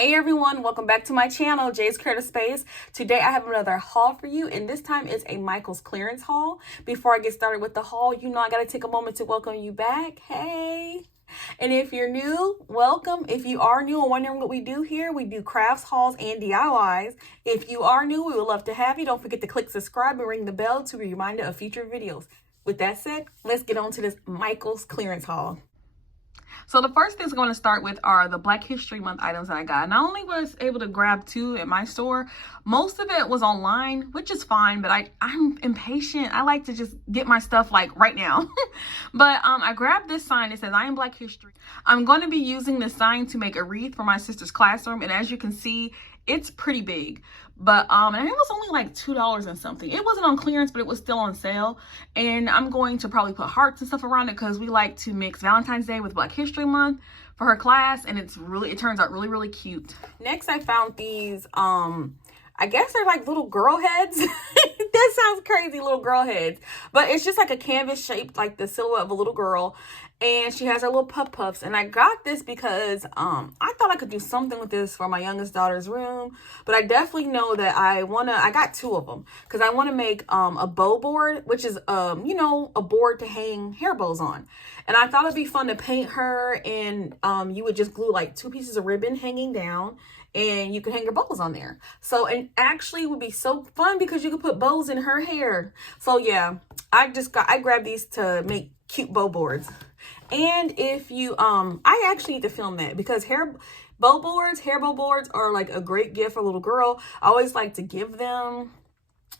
Hey everyone, welcome back to my channel, Jay's Creative Space. Today I have another haul for you, and this time it's a Michael's clearance haul. Before I get started with the haul, you know I gotta take a moment to welcome you back. Hey! And if you're new, welcome. If you are new and wondering what we do here, we do crafts, hauls, and DIYs. If you are new, we would love to have you. Don't forget to click subscribe and ring the bell to be reminded of future videos. With that said, let's get on to this Michael's clearance haul. So the first things I'm going to start with are the Black History Month items that I got. And I only was able to grab 2 at my store. Most of it was online, which is fine, but I'm impatient. I like to just get my stuff like right now. But I grabbed this sign. It says, "I am Black History." I'm going to be using this sign to make a wreath for my sister's classroom. And as you can see, it's pretty big. But and it was only like $2 and something. It wasn't on clearance, but it was still on sale. And I'm going to probably put hearts and stuff around it because we like to mix Valentine's Day with Black History Month for her class, and it turns out really cute. Next, I found these I guess they're like little girl heads. That sounds crazy, little girl heads. But it's just like a canvas shaped like the silhouette of a little girl. And she has her little puffs. And I got this because I thought I could do something with this for my youngest daughter's room. But I definitely know that I got 2 of them. Because I want to make a bow board, which is, you know, a board to hang hair bows on. And I thought it'd be fun to paint her. And you would just glue like 2 pieces of ribbon hanging down. And you can hang your bows on there. So, and actually it would be so fun because you could put bows in her hair. So yeah, I grabbed these to make cute bow boards. And if you, I actually need to film that because hair bow boards are like a great gift for a little girl. I always like to give them,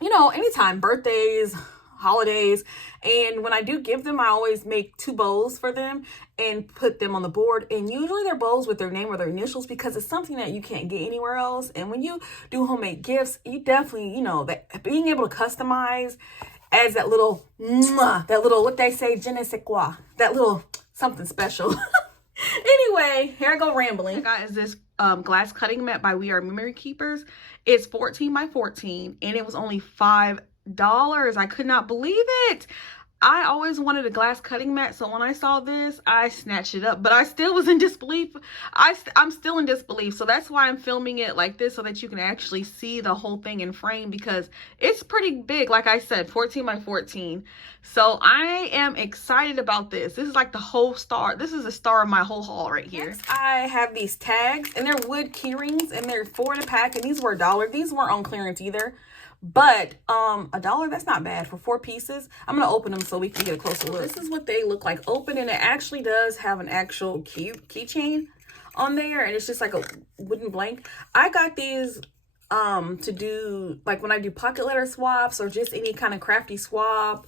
you know, anytime, birthdays, holidays. And when I do give them, I always make 2 bows for them and put them on the board. And usually they're bows with their name or their initials because it's something that you can't get anywhere else. And when you do homemade gifts, you definitely, you know, that being able to customize adds that little, what they say, je ne sais quoi, that little something special. Anyway, here I go rambling. I got is this glass cutting mat by We Are Memory Keepers. It's 14 by 14 and it was only $5. I could not believe it. I always wanted a glass cutting mat, so when I saw this, I snatched it up, but I still was in disbelief. I'm still in disbelief, so that's why I'm filming it like this, so that you can actually see the whole thing in frame, because it's pretty big, like I said, 14 by 14. So I am excited about this. This is like the whole star. This is the star of my whole haul right here. Next, I have these tags, and they're wood keyrings, and they're 4 in a pack, and these were $1. These weren't on clearance either. But $1, that's not bad for 4 pieces. I'm gonna open them so we can get a closer look. This is what they look like open, and it actually does have an actual keychain on there, and it's just like a wooden blank. I got these to do like when I do pocket letter swaps or just any kind of crafty swap.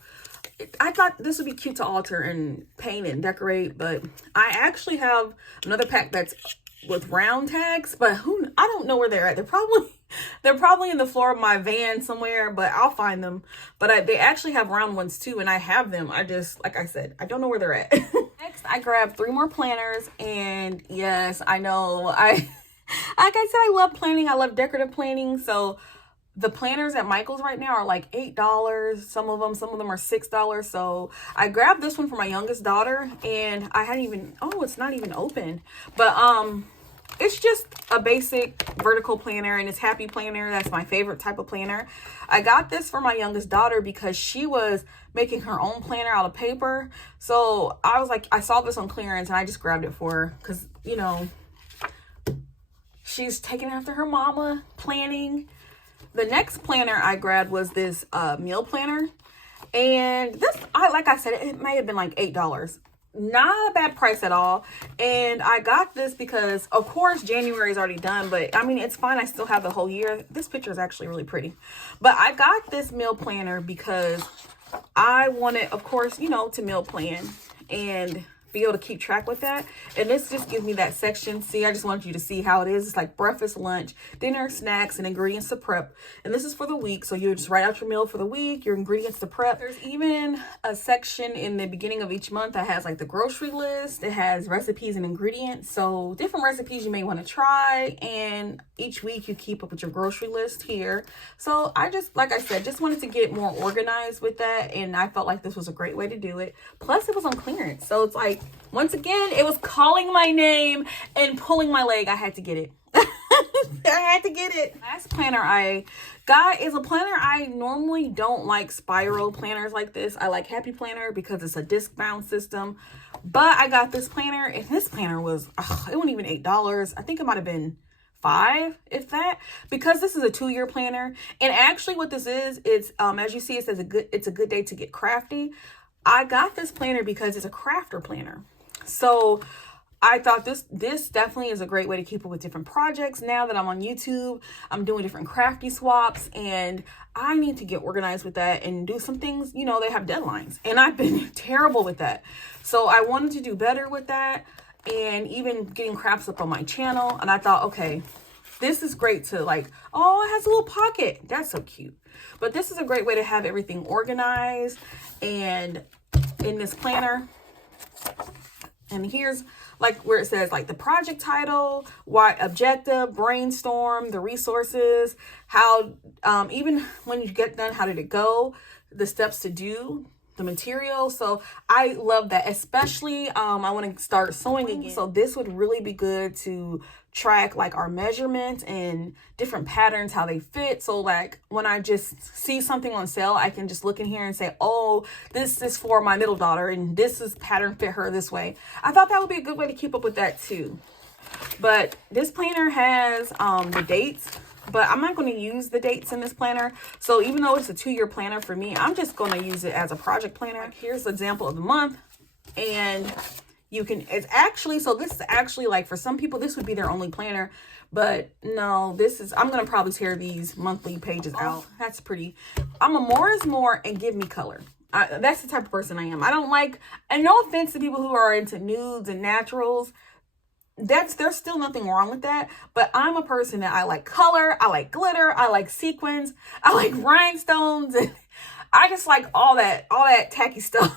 I thought this would be cute to alter and paint and decorate, but I actually have another pack that's with round tags, but I don't know where they're at. They're probably in the floor of my van somewhere, but I'll find them. But they actually have round ones too, and I have them. I just, like I said, I don't know where they're at. Next, I grabbed 3 more planners, and yes, I know, like I said, I love planning. I love decorative planning. So the planners at Michael's right now are like $8. Some of them are $6. So I grabbed this one for my youngest daughter, and I hadn't even, oh, it's not even open. But it's just a basic vertical planner, and it's Happy Planner. That's my favorite type of planner. I got this for my youngest daughter because she was making her own planner out of paper. So I was like, I saw this on clearance, and I just grabbed it for her because, you know, she's taking after her mama planning. The next planner I grabbed was this meal planner, and this, like I said, it may have been like $8. Not a bad price at all. And I got this because, of course, January is already done, but I mean, it's fine. I still have the whole year. This picture is actually really pretty. But I got this meal planner because I wanted, of course, you know, to meal plan and be able to keep track with that. And this just gives me that section. See, I just wanted you to see how it is. It's like breakfast, lunch, dinner, snacks, and ingredients to prep. And this is for the week. So you just write out your meal for the week, your ingredients to prep. There's even a section in the beginning of each month that has like the grocery list. It has recipes and ingredients. So different recipes you may want to try. And each week you keep up with your grocery list here. So I just, like I said, just wanted to get more organized with that. And I felt like this was a great way to do it. Plus it was on clearance. So it's like, once again, it was calling my name and pulling my leg. I had to get it. I had to get it. Last planner I got is a planner. I normally don't like spiral planners like this. I like Happy Planner because it's a disc bound system. But I got this planner, and this planner was, it wasn't even $8. I think it might have been $5, if that, because this is a 2-year planner. And actually what this is, it's as you see, it says it's a good day to get crafty. I got this planner because it's a crafter planner. So I thought this definitely is a great way to keep up with different projects. Now that I'm on YouTube, I'm doing different crafty swaps, and I need to get organized with that and do some things. You know, they have deadlines, and I've been terrible with that. So I wanted to do better with that, and even getting crafts up on my channel. And I thought, okay, this is great to like, oh, it has a little pocket. That's so cute. But this is a great way to have everything organized and in this planner. And here's like where it says like the project title, what objective, brainstorm, the resources, how, even when you get done, how did it go, the steps to do, the material. So I love that, especially I want to start sewing again. So this would really be good to track like our measurements and different patterns, how they fit. So like when I just see something on sale, I can just look in here and say, oh, this is for my middle daughter and this is pattern fit her this way. I thought that would be a good way to keep up with that too. But this planner has the dates, but I'm not going to use the dates in this planner. So even though it's a 2-year planner for me, I'm just going to use it as a project planner. Like here's the example of the month, and you can, it's actually, so this is actually like for some people, this would be their only planner, but no, this is, I'm going to probably tear these monthly pages out. That's pretty. I'm a more is more and give me color. That's the type of person I am. I don't like, and no offense to people who are into nudes and naturals, there's still nothing wrong with that, but I'm a person that I like color, I like glitter, I like sequins, I like rhinestones, and I just like all that tacky stuff.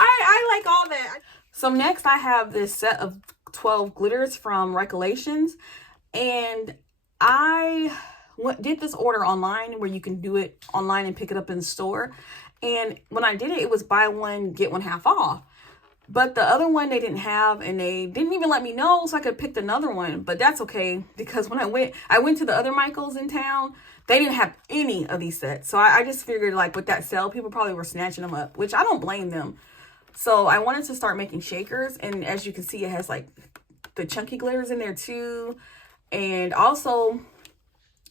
I like all that. So next I have this set of 12 glitters from Recollections, and I did this order online where you can do it online and pick it up in the store. And when I did it, it was buy one, get one half off. But the other one they didn't have, and they didn't even let me know, so I could have picked another one. But that's okay, because when I went to the other Michaels in town, they didn't have any of these sets. So I just figured like with that sale, people probably were snatching them up, which I don't blame them. So I wanted to start making shakers. And as you can see, it has like the chunky glitters in there too. And also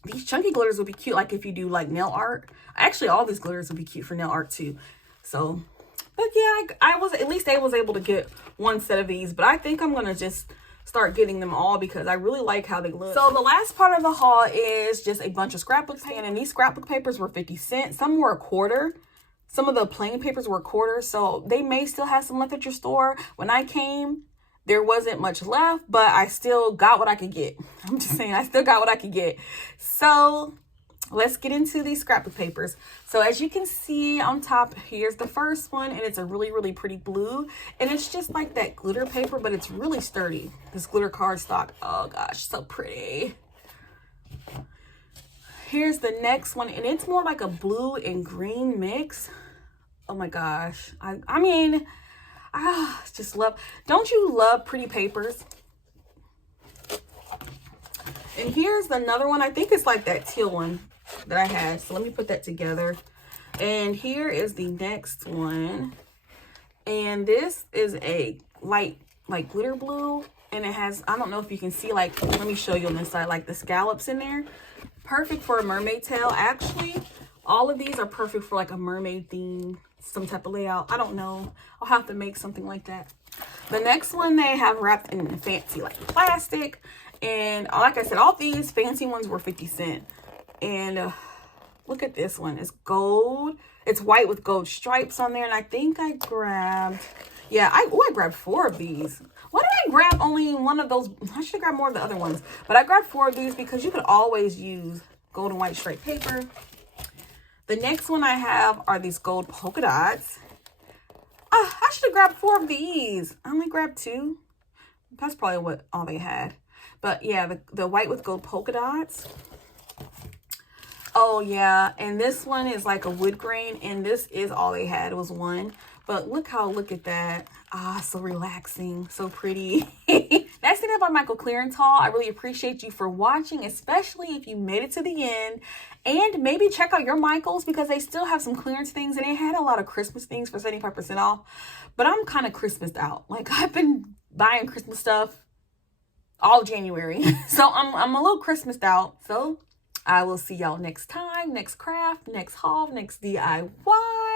these chunky glitters would be cute. Like if you do like nail art, actually all these glitters would be cute for nail art too. So, but yeah, I was, at least I was able to get one set of these, but I think I'm going to just start getting them all because I really like how they look. So the last part of the haul is just a bunch of scrapbooks, and these scrapbook papers were 50 cents. Some were $1. Some of the plain papers were $1. So they may still have some left at your store. When I came, there wasn't much left, but I still got what I could get. I'm just saying, I still got what I could get. So let's get into these scrapbook papers. So as you can see on top, here's the first one, and it's a really, really pretty blue. And it's just like that glitter paper, but it's really sturdy. This glitter cardstock. Oh gosh, so pretty. Here's the next one, and it's more like a blue and green mix. Oh my gosh. I mean, I just love, don't you love pretty papers? And here's another one. I think it's like that teal one that I had. So let me put that together. And here is the next one. And this is a light, like glitter blue. And it has, I don't know if you can see, like, let me show you on this side, like the scallops in there. Perfect for a mermaid tail. Actually, all of these are perfect for like a mermaid theme, some type of layout. I don't know. I'll have to make something like that. The next one they have wrapped in fancy like plastic. And like I said, all these fancy ones were 50 cents. And look at this one. It's gold. It's white with gold stripes on there. And I think I grabbed, yeah, I grabbed 4 of these. Why did I grab only one of those? I should have grabbed more of the other ones. But I grabbed 4 of these because you could always use gold and white striped paper. The next one I have are these gold polka dots. I should have grabbed 4 of these. I only grabbed 2. That's probably all they had. But yeah, the white with gold polka dots. Oh yeah, and this one is like a wood grain, and this is all they had. It was 1. But look at that. Ah, so relaxing, so pretty. That that's the end of our Michael clearance haul. I really appreciate you for watching, especially if you made it to the end. And maybe check out your Michaels because they still have some clearance things, and they had a lot of Christmas things for 75% off. But I'm kind of Christmased out. Like, I've been buying Christmas stuff all January. So I'm a little Christmased out. So I will see y'all next time, next craft, next haul, next DIY.